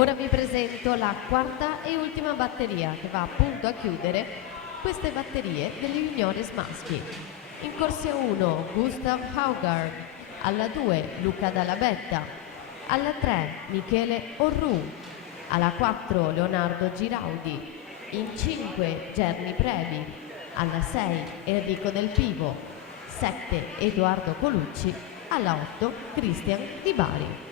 Ora vi presento la quarta e ultima batteria che va appunto a chiudere queste batterie degli juniores maschi. In corsia 1 Gustav Haugaard, alla 2 Luca Dalla Betta, alla 3 Michele Orru, alla 4 Leonardo Giraudi, in 5 Gerni Previ, alla 6 Enrico Del Pivo, 7 Edoardo Colucci, alla 8 Cristian Di Bari.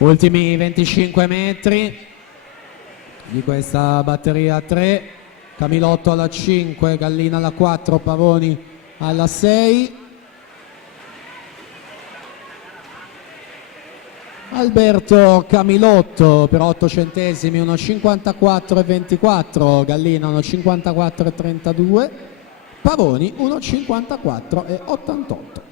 Ultimi 25 metri di questa batteria 3, Camilotto alla 5, Gallina alla 4, Pavoni alla 6. Alberto Camilotto per 8 centesimi 1,54,24, Gallina 1,54,32, Pavoni 1,54,88.